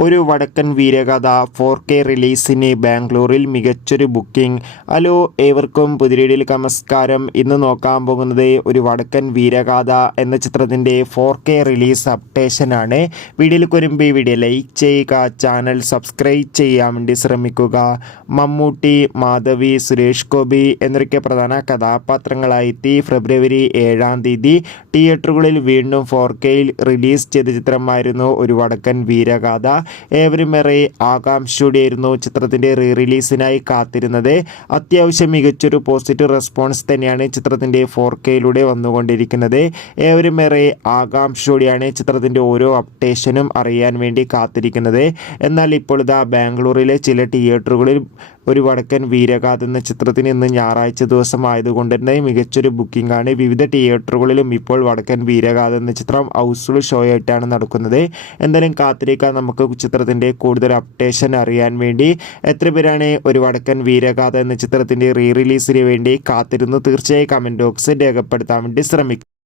ഒരു വടക്കൻ വീരകഥ 4K റിലീസിന് ബാംഗ്ലൂരിൽ മികച്ചൊരു ബുക്കിംഗ്. ഹലോ, ഏവർക്കും പുതിയൊരു നമസ്കാരം. ഇന്ന് നോക്കാൻ പോകുന്നത് ഒരു വടക്കൻ വീരഗാഥ എന്ന ചിത്രത്തിൻ്റെ 4K റിലീസ് അപ്ഡേഷനാണ്. വീഡിയോയിൽ വരുമ്പോൾ ഈ വീഡിയോ ലൈക്ക് ചെയ്യുക, ചാനൽ സബ്സ്ക്രൈബ് ചെയ്യാൻ വേണ്ടി ശ്രമിക്കുക. മമ്മൂട്ടി, മാധവി, സുരേഷ് ഗോപി എന്നൊക്കെ പ്രധാന കഥാപാത്രങ്ങളായി ഫെബ്രുവരി 7-ാം തീയതി തിയേറ്ററുകളിൽ വീണ്ടും 4Kയിൽ റിലീസ് ചെയ്ത ചിത്രമായിരുന്നു ഒരു വടക്കൻ വീരഗാഥ. ഏവരുമേറെ ആകാംക്ഷയോടെയായിരുന്നു ചിത്രത്തിൻ്റെ റിലീസിനായി കാത്തിരുന്നത്. അത്യാവശ്യം മികച്ചൊരു പോസിറ്റീവ് റെസ്പോൺസ് തന്നെയാണ് ചിത്രത്തിൻ്റെ 4Kയിലൂടെ വന്നുകൊണ്ടിരിക്കുന്നത്. ഏവരുമേറെ ആകാംക്ഷയോടെയാണ് ചിത്രത്തിൻ്റെ ഓരോ അപ്ഡേഷനും അറിയാൻ വേണ്ടി കാത്തിരിക്കുന്നത്. എന്നാൽ ഇപ്പോൾ ഇതാ ബാംഗ്ലൂരിലെ ചില തിയേറ്ററുകളിൽ ഒരു വടക്കൻ വീരഗാഥ എന്ന ചിത്രത്തിന് ഇന്ന് ഞായറാഴ്ച ദിവസം ആയതുകൊണ്ട് തന്നെ മികച്ചൊരു ബുക്കിംഗ് ആണ്. വിവിധ തിയേറ്ററുകളിലും ഇപ്പോൾ വടക്കൻ വീരഗാഥ എന്ന ചിത്രം ഹൗസ്ഫുൾ ഷോ ആയിട്ടാണ് നടക്കുന്നത്. എന്തായാലും കാത്തിരിക്കാൻ നമുക്ക് ചിത്രത്തിൻ്റെ കൂടുതൽ അപ്ഡേഷൻ അറിയാൻ വേണ്ടി. എത്ര പേരാണ് ഒരു വടക്കൻ വീരഗാഥ എന്ന ചിത്രത്തിൻ്റെ റിലീസിന് വേണ്ടി കാത്തിരുന്നു? തീർച്ചയായും കമൻറ്റ് ബോക്സിൽ രേഖപ്പെടുത്താൻ വേണ്ടി ശ്രമിക്കും.